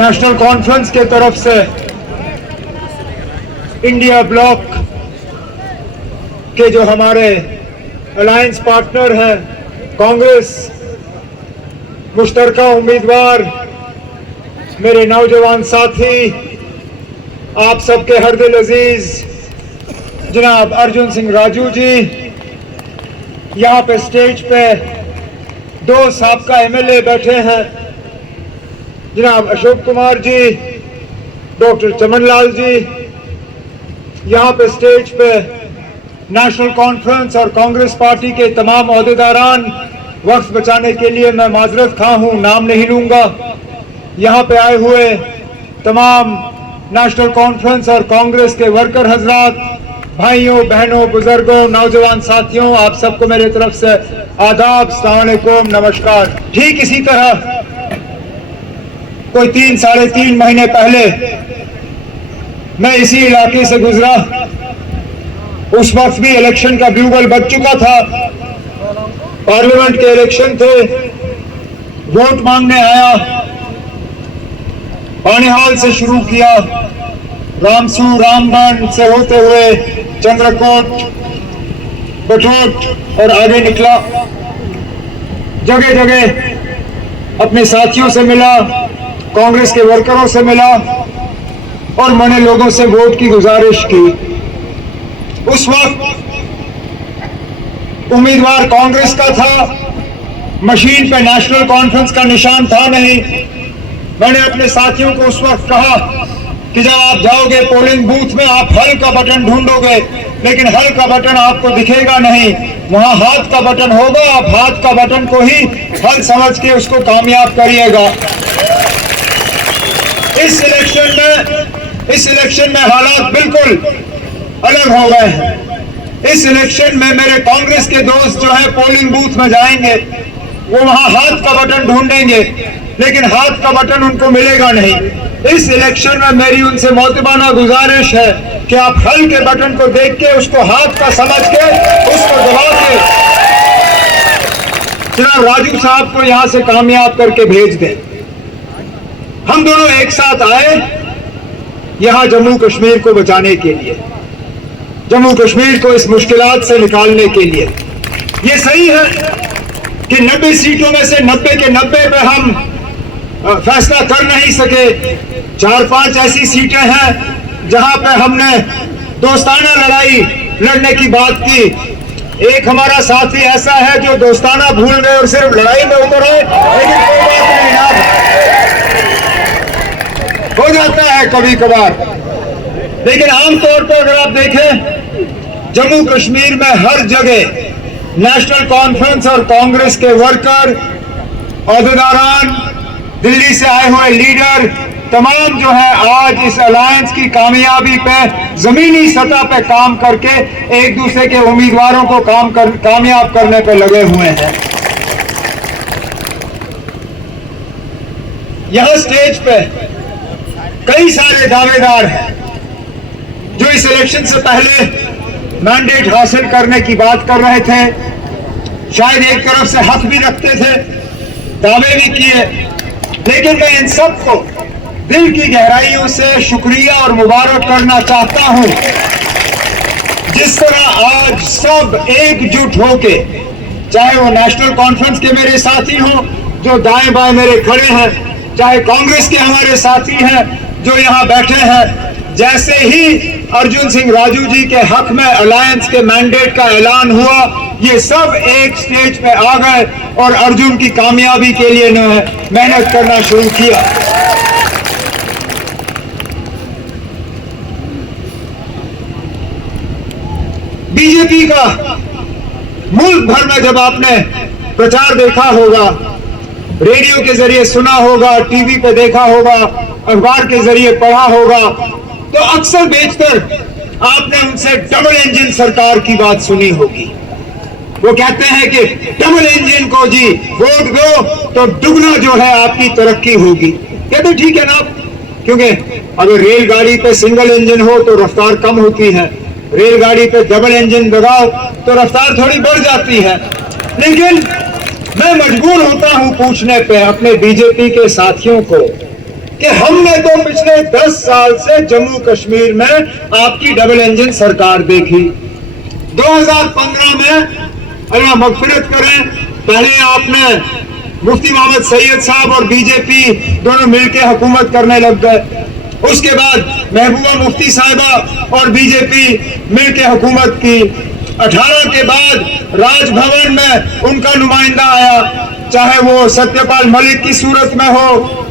National conference के तरफ से इंडिया ब्लॉक के जो हमारे अलायंस पार्टनर हैं, कांग्रेस मुश्तरका उम्मीदवार, मेरे नौजवान साथी, आप सबके हरदिल अजीज जनाब अर्जुन सिंह राजू जी, यहाँ पे स्टेज पे दो साबका एमएलए बैठे हैं, जनाब अशोक कुमार जी, डॉक्टर चमनलाल जी। यहाँ पे स्टेज पे नेशनल कॉन्फ्रेंस और कांग्रेस पार्टी के तमाम ओहदेदारान। वक्त बचाने के लिए मैं माजरत खा हूँ, नाम नहीं लूंगा। यहाँ पे आए हुए तमाम नेशनल कॉन्फ्रेंस और कांग्रेस के वर्कर हजरात, भाइयों बहनों बुजुर्गों नौजवान साथियों, आप सबको मेरे तरफ से आदाब, अस्सलाम वालेकुम, नमस्कार। ठीक इसी तरह कोई 3-3.5 महीने पहले मैं इसी इलाके से गुजरा। उस वक्त भी इलेक्शन का ब्यूगल बज चुका था, पार्लियामेंट के इलेक्शन थे। वोट मांगने आया, पानीहाल से शुरू किया, रामसू रामबन से होते हुए चंद्रकोट, बटोट और आगे निकला। जगह जगह अपने साथियों से मिला, कांग्रेस के वर्करों से मिला और मैंने लोगों से वोट की गुजारिश की। उस वक्त उम्मीदवार कांग्रेस का था, मशीन पे नेशनल कॉन्फ्रेंस का निशान था नहीं। मैंने अपने साथियों को उस वक्त कहा कि जब आप जाओगे पोलिंग बूथ में, आप हल का बटन ढूंढोगे, लेकिन हल का बटन आपको दिखेगा नहीं, वहां हाथ का बटन होगा। आप हाथ का बटन को ही हल समझ के उसको कामयाब करिएगा। इस इलेक्शन में हालात बिल्कुल अलग हो गए हैं। इस इलेक्शन में मेरे कांग्रेस के दोस्त जो है पोलिंग बूथ में जाएंगे, वो वहां हाथ का बटन ढूंढेंगे, लेकिन हाथ का बटन उनको मिलेगा नहीं। इस इलेक्शन में मेरी उनसे मोहतबाना गुजारिश है कि आप हल के बटन को देख के उसको हाथ का समझ के उसको दबा के जनाब राजू साहब को यहां से कामयाब करके भेज दें। हम दोनों एक साथ आए यहां जम्मू कश्मीर को बचाने के लिए, जम्मू कश्मीर को इस मुश्किलात से निकालने के लिए। ये सही है कि 90 सीटों में से 90 के 90 पे हम फैसला कर नहीं सके। 4-5 ऐसी सीटें हैं जहां पे हमने दोस्ताना लड़ाई लड़ने की बात की। एक हमारा साथी ऐसा है जो दोस्ताना भूल गए और सिर्फ लड़ाई में उतर आए, लेकिन कोई बात नहीं ना, हो जाता है कभी कभार। लेकिन आमतौर पर अगर आप देखें, जम्मू कश्मीर में हर जगह नेशनल कॉन्फ्रेंस और कांग्रेस के वर्कर, ओहदेदारान, दिल्ली से आए हुए लीडर, तमाम जो है आज इस अलायंस की कामयाबी पे जमीनी सतह पे काम करके एक दूसरे के उम्मीदवारों को कामयाब करने पे लगे हुए हैं। यहां स्टेज पे कई सारे दावेदार हैं जो इस इलेक्शन से पहले मैंडेट हासिल करने की बात कर रहे थे। शायद एक तरफ से हक भी रखते थे, दावे भी किए, लेकिन मैं इन सबको दिल की गहराइयों से शुक्रिया और मुबारक करना चाहता हूं। जिस तरह आज सब एकजुट होके, चाहे वो नेशनल कॉन्फ्रेंस के मेरे साथी हों जो दाएं बाएं मेरे खड़े हैं, चाहे कांग्रेस के हमारे साथी हैं जो यहाँ बैठे हैं, जैसे ही अर्जुन सिंह राजू जी के हक में अलायंस के मैंडेट का ऐलान हुआ, ये सब एक स्टेज पे आ गए और अर्जुन की कामयाबी के लिए इन्होंने मेहनत करना शुरू किया। बीजेपी का मुल्क भर में जब आपने प्रचार देखा होगा, रेडियो के जरिए सुना होगा, टीवी पे देखा होगा, अखबार के जरिए पढ़ा होगा, तो अक्सर बेशतर आपने उनसे डबल इंजन सरकार की बात सुनी होगी। वो कहते हैं कि डबल इंजन को जी वोट दो तो दुगना जो है आपकी तरक्की होगी। कहते ठीक है ना, क्योंकि अगर रेलगाड़ी पे सिंगल इंजन हो तो रफ्तार कम होती है, रेलगाड़ी पे डबल इंजन लगाओ तो रफ्तार थोड़ी बढ़ जाती है। लेकिन मैं मजबूर होता हूं पूछने पे अपने बीजेपी के साथियों को कि हमने तो पिछले 10 साल से जम्मू कश्मीर में आपकी डबल इंजन सरकार देखी। 2015 में अल्लाह मगफिरत करें, पहले आपने मुफ्ती मोहम्मद सैयद साहब और बीजेपी दोनों मिलकर हुकूमत करने लग गए। उसके बाद महबूबा मुफ्ती साहिबा और बीजेपी मिलकर हुकूमत की। 18 के बाद राजभवन में उनका नुमाइंदा आया, चाहे वो सत्यपाल मलिक की सूरत में हो,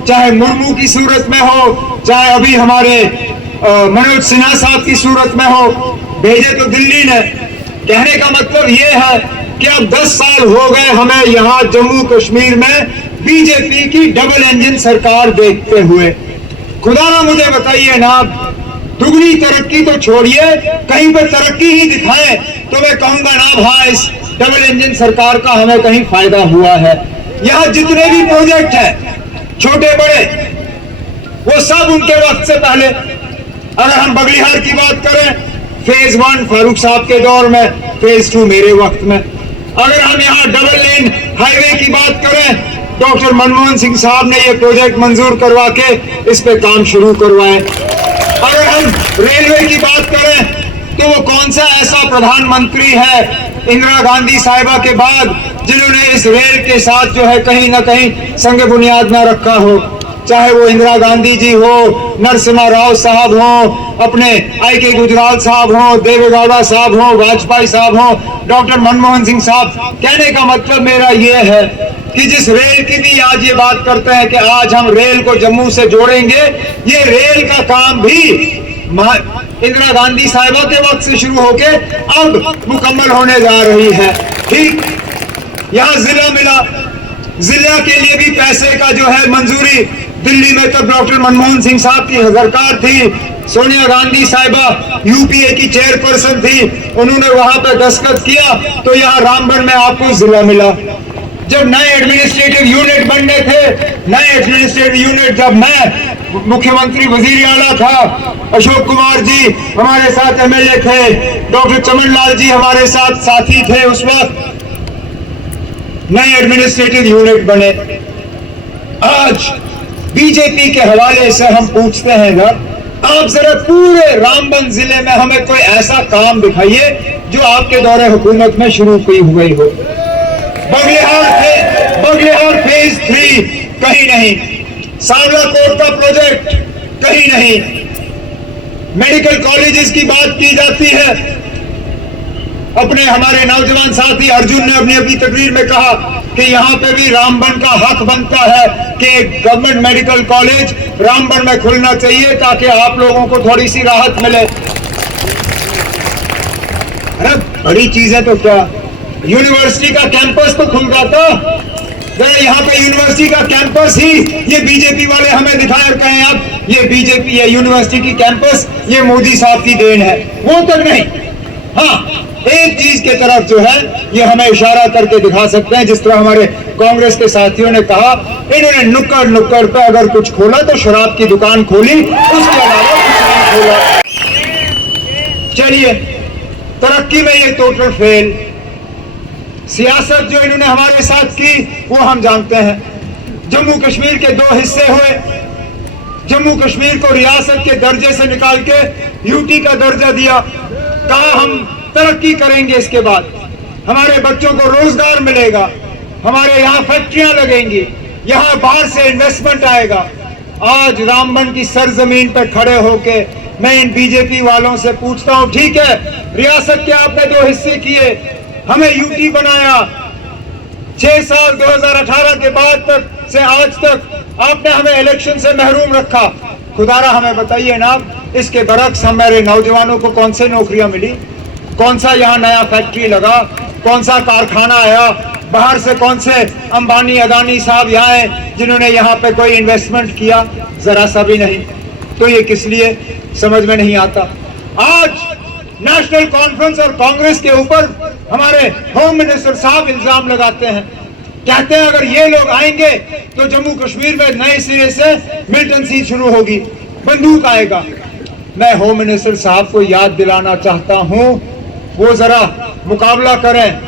चाहे मुर्मू की सूरत में हो, चाहे अभी हमारे मनोज सिन्हा साहब की सूरत में हो, भेजे तो दिल्ली ने। कहने का मतलब ये है कि अब 10 साल हो गए हमें यहाँ जम्मू कश्मीर में बीजेपी की डबल इंजन सरकार देखते हुए। खुदा ना मुझे बताइए ना, दुगनी तरक्की तो छोड़िए, कहीं पर तरक्की ही दिखाए तो मैं कहूंगा ना भाई इस डबल इंजन सरकार का हमें कहीं फायदा हुआ है। यहाँ जितने भी प्रोजेक्ट हैं छोटे बड़े, वो सब उनके वक्त से पहले। अगर हम बगलिहार की बात करें, फेज 1 फारूक साहब के दौर में, फेज 2 मेरे वक्त में। अगर हम यहाँ डबल लेन हाईवे की बात करें, डॉक्टर मनमोहन सिंह साहब ने ये प्रोजेक्ट मंजूर करवा के इस पे काम शुरू करवाए। अगर हम रेलवे की बात करें तो वो कौन सा ऐसा प्रधानमंत्री है इंदिरा गांधी साहिबा के बाद जिन्होंने इस रेल के साथ जो है कहीं ना कहीं संग बुनियाद न रखा हो। चाहे वो इंदिरा गांधी जी हो, नरसिम्हा राव साहब हो, अपने I.K. गुजराल साहब हो, देवेगौड़ा साहब हो, वाजपेयी साहब हो, डॉक्टर मनमोहन सिंह साहब। कहने का मतलब मेरा ये है कि जिस रेल की भी आज ये बात करते हैं कि आज हम रेल को जम्मू से जोड़ेंगे, ये रेल का काम भी इंदिरा गांधी साहिबा के वक्त से शुरू होके अब मुकम्मल होने जा रही है। ठीक, यहाँ जिला मिला, जिला के लिए भी पैसे का जो है मंजूरी, दिल्ली में तो डॉक्टर मनमोहन सिंह साहब की सरकार थी, सोनिया गांधी साहिबा यूपीए की चेयरपर्सन थी, उन्होंने वहां पर दस्तखत किया तो यहाँ रामबन में आपको जिला मिला। जब नए एडमिनिस्ट्रेटिव यूनिट बनने थे, नए एडमिनिस्ट्रेटिव यूनिट जब मैं मुख्यमंत्री वजीर आला था, अशोक कुमार जी हमारे साथ एमएलए थे, डॉक्टर चमन लाल जी हमारे साथ साथी थे, उस वक्त नए एडमिनिस्ट्रेटिव यूनिट बने। आज बीजेपी के हवाले से हम पूछते हैं ना, आप जरा पूरे रामबन जिले में हमें कोई ऐसा काम दिखाइए जो आपके दौरे हुकूमत में शुरू की हुई हो। बगलिहार फेज 3 कहीं नहीं, सांवला कोट का प्रोजेक्ट कहीं नहीं, मेडिकल कॉलेजेस की बात की जाती है। अपने हमारे नौजवान साथी अर्जुन ने अपनी तकरीर में कहा कि यहाँ पे भी रामबन का हक बनता है कि एक गवर्नमेंट मेडिकल कॉलेज रामबन में खुलना चाहिए ताकि आप लोगों को थोड़ी सी राहत मिले। अरे बड़ी चीजें तो क्या, यूनिवर्सिटी का कैंपस तो खुल जाता। यहाँ पे यूनिवर्सिटी का कैंपस ही ये बीजेपी वाले हमें दिखाए और कहें अब ये बीजेपी है यूनिवर्सिटी की कैंपस, ये मोदी साहब की देन है, वो तक नहीं। हाँ, एक चीज के तरफ जो है ये हमें इशारा करके दिखा सकते हैं, जिस तरह हमारे कांग्रेस के साथियों ने कहा, इन्होंने नुक्कड़ नुक्कड़ पे अगर कुछ खोला तो शराब की दुकान खोली, उसके अलावा कुछ नहीं खोला। चलिए, तरक्की में ये टोटल फेल। सियासत जो इन्होंने हमारे साथ की वो हम जानते हैं। जम्मू कश्मीर के 2 हिस्से हुए, जम्मू कश्मीर को रियासत के दर्जे से निकाल के यूटी का दर्जा दिया। कहा हम तरक्की करेंगे, इसके बाद हमारे बच्चों को रोजगार मिलेगा, हमारे यहाँ फैक्ट्रियां लगेंगी, यहाँ बाहर से इन्वेस्टमेंट आएगा। आज रामबन की सरजमीन पर खड़े होके मैं इन बीजेपी वालों से पूछता हूँ, ठीक है रियासत के आपने 2 हिस्से किए, हमें यूटी बनाया, 6 साल 2018 के बाद तक से आज तक आपने हमें इलेक्शन से महरूम रखा। खुदारा हमें बताइए ना, इसके बरक्स हमारे नौजवानों को कौन से नौकरियां मिली, कौन सा यहाँ नया फैक्ट्री लगा, कौन सा कारखाना आया, बाहर से कौन से अंबानी अदानी साहब यहाँ आए जिन्होंने यहाँ पे कोई इन्वेस्टमेंट किया, जरा सा भी नहीं। तो ये किस लिए समझ में नहीं आता। आज नेशनल कॉन्फ्रेंस और कांग्रेस के ऊपर हमारे होम मिनिस्टर साहब इल्जाम लगाते हैं, कहते हैं अगर ये लोग आएंगे तो जम्मू कश्मीर में नए सिरे से मिलिटेंसी शुरू होगी, बंदूक आएगा। मैं होम मिनिस्टर साहब को याद दिलाना चाहता हूं, वो जरा मुकाबला करें।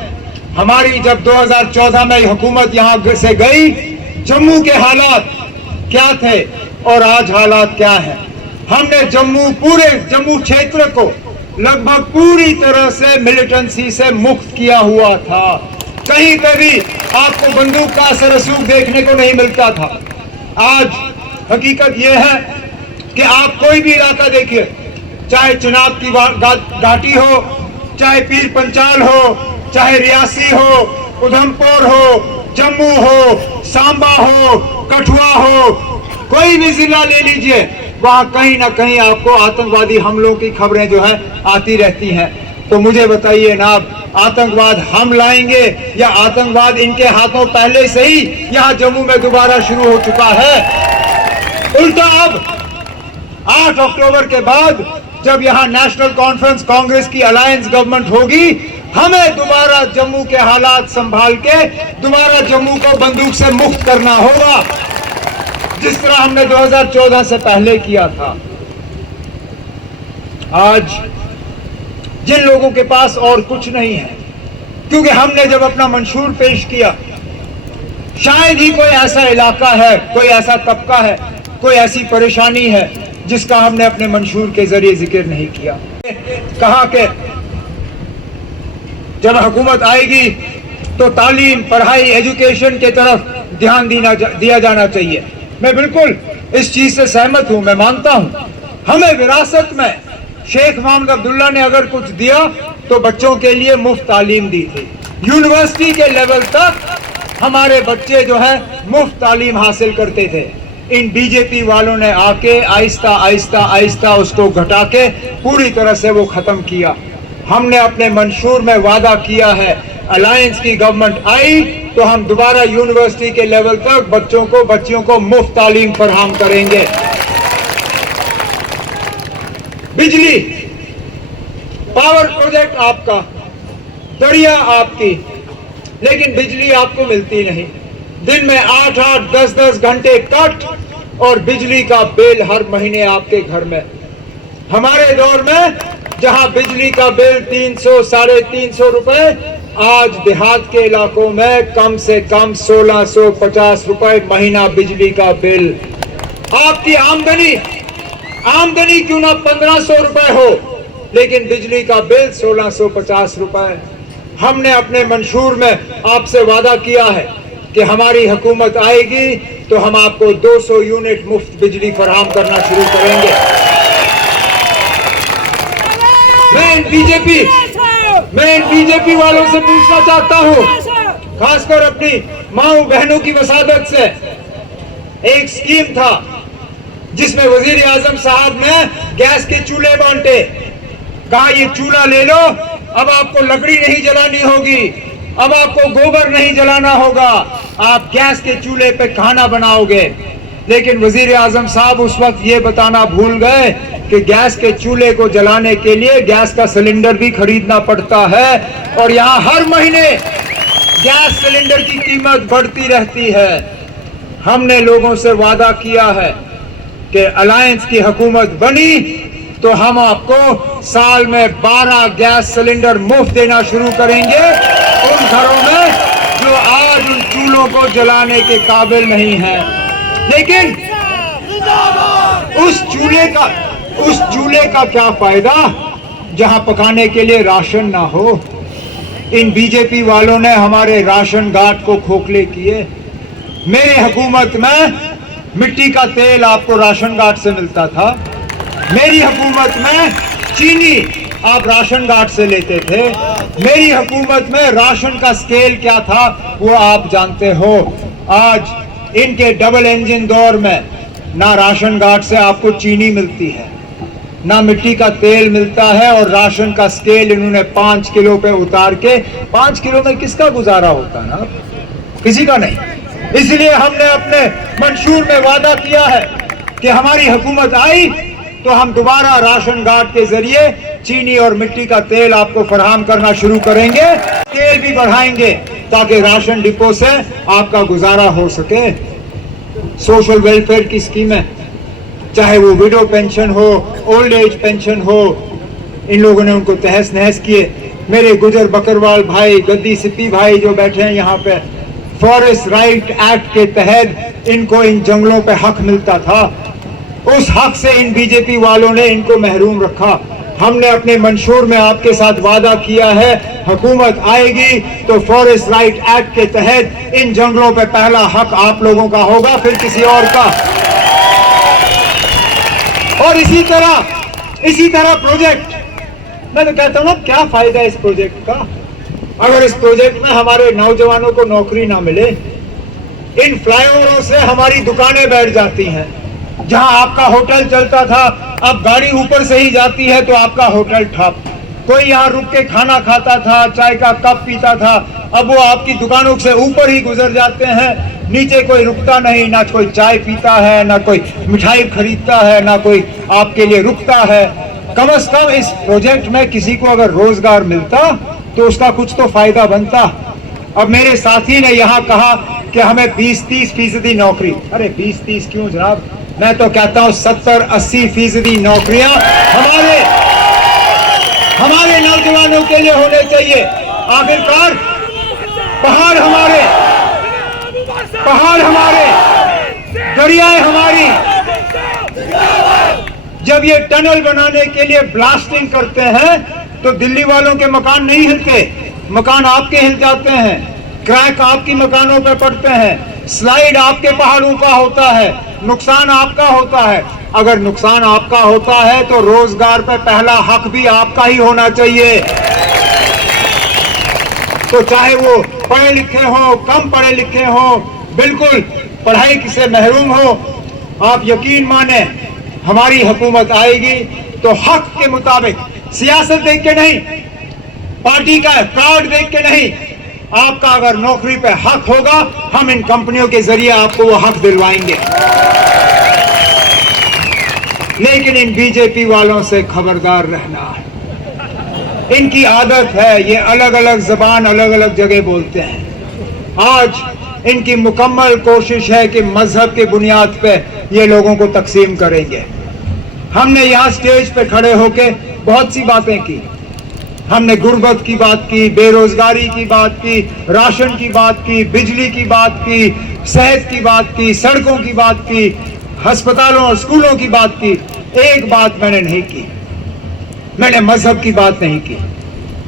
हमारी जब 2014 में हुकूमत यहां से गई, जम्मू के हालात क्या थे, और आज हालात क्या है। हमने पूरे जम्मू क्षेत्र को लगभग पूरी तरह से मिलिटेंसी से मुक्त किया हुआ था। कहीं पे भी आपको बंदूक का असर रसूख देखने को नहीं मिलता था। आज हकीकत यह है कि आप कोई भी इलाका देखिए, चाहे चिनाब की घाटी हो, चाहे पीर पंचाल हो, चाहे रियासी हो, उधमपुर हो, जम्मू हो, सांबा हो, कठुआ हो, कोई भी जिला ले लीजिए, वहां कहीं ना कहीं आपको आतंकवादी हमलों की खबरें जो है आती रहती हैं। तो मुझे बताइए ना, आतंकवाद हम लाएंगे या आतंकवाद इनके हाथों पहले से ही यहां जम्मू में दोबारा शुरू हो चुका है। उल्टा अब 8 अक्टूबर के बाद जब यहां नेशनल कॉन्फ्रेंस कांग्रेस की अलायंस गवर्नमेंट होगी, हमें दोबारा जम्मू के हालात संभाल के दोबारा जम्मू को बंदूक से मुक्त करना होगा, जिस तरह हमने 2014 से पहले किया था। आज जिन लोगों के पास और कुछ नहीं है, क्योंकि हमने जब अपना मंशूर पेश किया, शायद ही कोई ऐसा इलाका है, कोई ऐसा तबका है, कोई ऐसी परेशानी है जिसका हमने अपने मंशूर के जरिए जिक्र नहीं किया। कहा कि जब हुकूमत आएगी तो तालीम, पढ़ाई, एजुकेशन के तरफ ध्यान दिया जाना चाहिए। मैं बिल्कुल इस चीज से सहमत हूं। मैं मानता हूं हमें विरासत में शेख मोहम्मद अब्दुल्ला ने अगर कुछ दिया तो बच्चों के लिए मुफ्त तालीम दी थी। यूनिवर्सिटी के लेवल तक हमारे बच्चे जो है मुफ्त तालीम हासिल करते थे। इन बीजेपी वालों ने आके आहिस्ता आहिस्ता आहिस्ता उसको घटा के पूरी तरह से वो खत्म किया। हमने अपने मंशूर में वादा किया है, अलायंस की गवर्नमेंट आई तो हम दोबारा यूनिवर्सिटी के लेवल तक बच्चियों को मुफ्त तालीम फराहम करेंगे। बिजली, पावर प्रोजेक्ट आपका, दरिया आपकी, लेकिन बिजली आपको मिलती नहीं। दिन में 8-8, 10-10 घंटे कट और बिजली का बिल हर महीने आपके घर में। हमारे दौर में जहां बिजली का बिल 300, 350 रुपए, आज देहात के इलाकों में कम से कम 1650 रुपए महीना बिजली का बिल। आपकी आमदनी क्यों ना 1500 रुपए हो, लेकिन बिजली का बिल 1650 रुपए। हमने अपने मंशूर में आपसे वादा किया है कि हमारी हुकूमत आएगी तो हम आपको 200 यूनिट मुफ्त बिजली फराहम करना शुरू करेंगे। मैं इन बीजेपी वालों से पूछना चाहता हूं, खासकर अपनी माओ बहनों की वसादत से, एक स्कीम था जिसमें वजीर आजम साहब ने गैस के चूल्हे बांटे। कहा ये चूल्हा ले लो, अब आपको लकड़ी नहीं जलानी होगी, अब आपको गोबर नहीं जलाना होगा, आप गैस के चूल्हे पे खाना बनाओगे। लेकिन वजीर आजम साहब उस वक्त ये बताना भूल गए कि गैस के चूल्हे को जलाने के लिए गैस का सिलेंडर भी खरीदना पड़ता है और यहाँ हर महीने गैस सिलेंडर की कीमत बढ़ती रहती है। हमने लोगों से वादा किया है कि अलायंस की हुकूमत बनी तो हम आपको साल में 12 गैस सिलेंडर मुफ्त देना शुरू करेंगे उन घरों में जो आज उन चूल्हों को जलाने के काबिल नहीं है। लेकिन उस चूल्हे का क्या फायदा जहां पकाने के लिए राशन ना हो। इन बीजेपी वालों ने हमारे राशन कार्ड को खोखले किए। मेरी हुकूमत में मिट्टी का तेल आपको राशन कार्ड से मिलता था। मेरी हुकूमत में चीनी आप राशन कार्ड से लेते थे। मेरी हुकूमत में राशन का स्केल क्या था वो आप जानते हो। आज इनके डबल इंजन दौर में ना राशन कार्ड से आपको चीनी मिलती है, ना मिट्टी का तेल मिलता है, और राशन का स्केल इन्होंने 5 किलो पे उतार के, 5 किलो में किसका गुजारा होता ना, किसी का नहीं। इसलिए हमने अपने मंशूर में वादा किया है कि हमारी हुकूमत आई तो हम दोबारा राशन कार्ड के जरिए चीनी और मिट्टी का तेल आपको फराहम करना शुरू करेंगे। तेल भी बढ़ाएंगे ताकि राशन डिपो से आपका गुजारा हो सके। सोशल वेलफेयर की स्कीमें, चाहे वो विडो पेंशन हो, ओल्ड एज पेंशन हो, इन लोगों ने उनको तहस नहस किए। मेरे गुजर बकरवाल भाई, गद्दी सिप्पी भाई जो बैठे हैं यहाँ पे, फॉरेस्ट राइट एक्ट के तहत इनको इन जंगलों पे हक मिलता था, उस हक से इन बीजेपी वालों ने इनको महरूम रखा। हमने अपने मंशूर में आपके साथ वादा किया है, हुकूमत आएगी तो फॉरेस्ट राइट एक्ट के तहत इन जंगलों पे पहला हक आप लोगों का होगा, फिर किसी और का। और इसी तरह प्रोजेक्ट, मैं तो कहता हूं ना, क्या फायदा है इस प्रोजेक्ट का अगर इस प्रोजेक्ट में हमारे नौजवानों को नौकरी ना मिले। इन फ्लाईओवरों से हमारी दुकानें बैठ जाती हैं। जहां आपका होटल चलता था, अब गाड़ी ऊपर से ही जाती है तो आपका होटल ठप। कोई यहाँ रुक के खाना खाता था, चाय का कप पीता था, अब वो आपकी दुकानों से ऊपर ही गुजर जाते हैं। नीचे कोई रुकता नहीं, ना कोई चाय पीता है, ना कोई मिठाई खरीदता है, ना कोई आपके लिए रुकता है। कम से कम इस प्रोजेक्ट में किसी को अगर रोजगार मिलता तो उसका कुछ तो फायदा बनता। अब मेरे साथी ने यहाँ कहा कि हमें 20-30% नौकरी। अरे 20-30 क्यों जनाब, मैं तो कहता हूँ 70-80% नौकरियां हमारे नौजवानों के लिए होने चाहिए। आखिरकार पहाड़ हमारे, दरियाएं हमारी। जब ये टनल बनाने के लिए ब्लास्टिंग करते हैं तो दिल्ली वालों के मकान नहीं हिलते, मकान आपके हिल जाते हैं, क्रैक आपकी मकानों पे पड़ते हैं, स्लाइड आपके पहाड़ों का होता है, नुकसान आपका होता है। अगर नुकसान आपका होता है तो रोजगार पे पहला हक भी आपका ही होना चाहिए। तो चाहे वो पढ़े लिखे हो, कम पढ़े लिखे हो, बिल्कुल पढ़ाई से महरूम हो, आप यकीन माने हमारी हुकूमत आएगी तो हक के मुताबिक, सियासत देख के नहीं, पार्टी का कार्ड देख के नहीं, आपका अगर नौकरी पे हक होगा, हम इन कंपनियों के जरिए आपको वो हक दिलवाएंगे। लेकिन इन बीजेपी वालों से खबरदार रहना। इनकी आदत है, ये अलग अलग जबान अलग अलग जगह बोलते हैं। आज इनकी मुकम्मल कोशिश है कि मजहब के बुनियाद पे ये लोगों को तकसीम करेंगे। हमने यहाँ स्टेज पे खड़े होके बहुत सी बातें की। हमने गुर्बत की बात की, बेरोजगारी की बात की, राशन की बात की, बिजली की बात की, सेहत की बात की, सड़कों की बात की, अस्पतालों और स्कूलों की बात की। एक बात मैंने नहीं की, मैंने मजहब की बात नहीं की।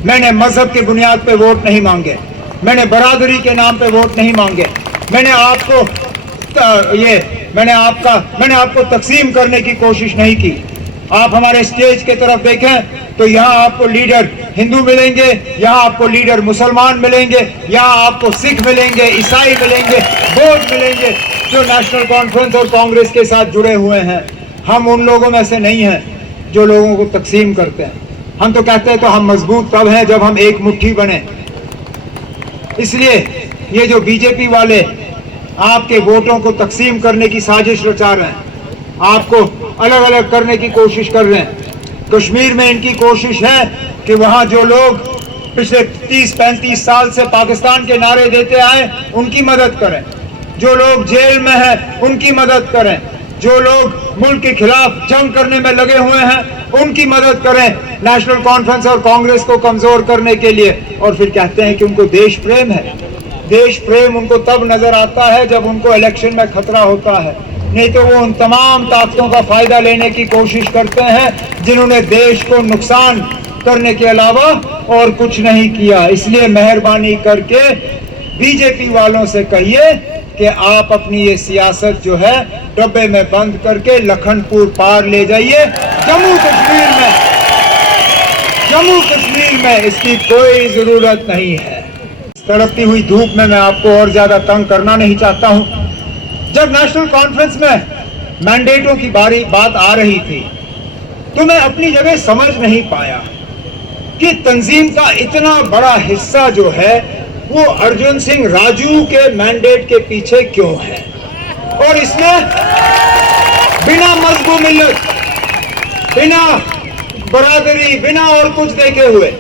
मैंने मजहब के बुनियाद पे वोट नहीं मांगे, मैंने बरादरी के नाम पे वोट नहीं मांगे। मैंने आपको तकसीम करने की कोशिश नहीं की। आप हमारे स्टेज के तरफ देखें तो यहाँ आपको लीडर हिंदू मिलेंगे, यहाँ आपको लीडर मुसलमान मिलेंगे, यहाँ आपको सिख मिलेंगे, ईसाई मिलेंगे, बौद्ध मिलेंगे, जो नेशनल कॉन्फ्रेंस और कांग्रेस के साथ जुड़े हुए हैं। हम उन लोगों में से नहीं हैं जो लोगों को तकसीम करते हैं। हम तो कहते हैं तो हम मजबूत तब हैं जब हम एक मुट्ठी बने। इसलिए ये जो बीजेपी वाले आपके वोटों को तकसीम करने की साजिश रचा रहे हैं, आपको अलग अलग करने की कोशिश कर रहे हैं। कश्मीर में इनकी कोशिश है कि वहां जो लोग पिछले 30-35 साल से पाकिस्तान के नारे देते आए उनकी मदद करें, जो लोग जेल में हैं उनकी मदद करें, जो लोग मुल्क के खिलाफ जंग करने में लगे हुए हैं उनकी मदद करें, नेशनल कॉन्फ्रेंस और कांग्रेस को कमजोर करने के लिए। और फिर कहते हैं कि उनको देश प्रेम है। देश प्रेम उनको तब नजर आता है जब उनको इलेक्शन में खतरा होता है, नहीं तो वो उन तमाम ताकतों का फायदा लेने की कोशिश करते हैं जिन्होंने देश को नुकसान करने के अलावा और कुछ नहीं किया। इसलिए मेहरबानी करके बीजेपी वालों से कहिए कि आप अपनी ये सियासत जो है डब्बे में बंद करके लखनपुर पार ले जाइए। जम्मू कश्मीर में इसकी कोई जरूरत नहीं है। तड़पती हुई धूप में मैं आपको और ज्यादा तंग करना नहीं चाहता हूं। जब नेशनल कॉन्फ्रेंस में मैंडेटों की बात आ रही थी तो मैं अपनी जगह समझ नहीं पाया कि तंजीम का इतना बड़ा हिस्सा जो है वो अर्जुन सिंह राजू के मैंडेट के पीछे क्यों है। और इसमें बिना मजहब मिल्लत, बिना बरादरी, बिना और कुछ देखे हुए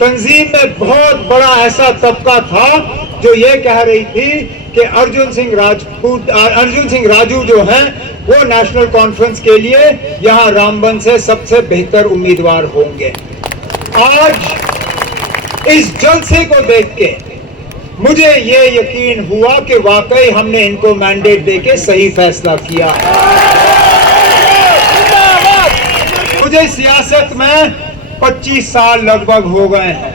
तंजीम में बहुत बड़ा ऐसा तबका था जो ये कह रही थी कि अर्जुन सिंह राजू जो हैं वो नेशनल कॉन्फ्रेंस के लिए यहां रामबन से सबसे बेहतर उम्मीदवार होंगे। आज इस जलसे को देख के मुझे ये यकीन हुआ कि वाकई हमने इनको मैंडेट देके सही फैसला किया। मुझे सियासत में 25 साल लगभग हो गए हैं।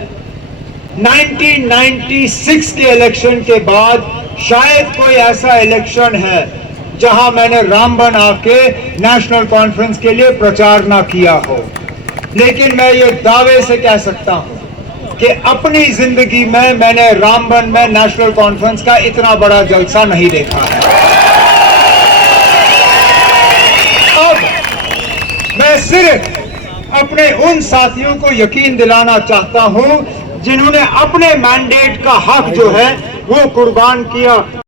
1996 के इलेक्शन के बाद शायद कोई ऐसा इलेक्शन है जहां मैंने रामबन आके नेशनल कॉन्फ्रेंस के लिए प्रचार ना किया हो, लेकिन मैं ये दावे से कह सकता हूं कि अपनी जिंदगी में मैंने रामबन में नेशनल कॉन्फ्रेंस का इतना बड़ा जलसा नहीं देखा है। अब मैं सिर्फ अपने उन साथियों को यकीन दिलाना चाहता हूं जिन्होंने अपने मैंडेट का हक जो है वो कुर्बान किया।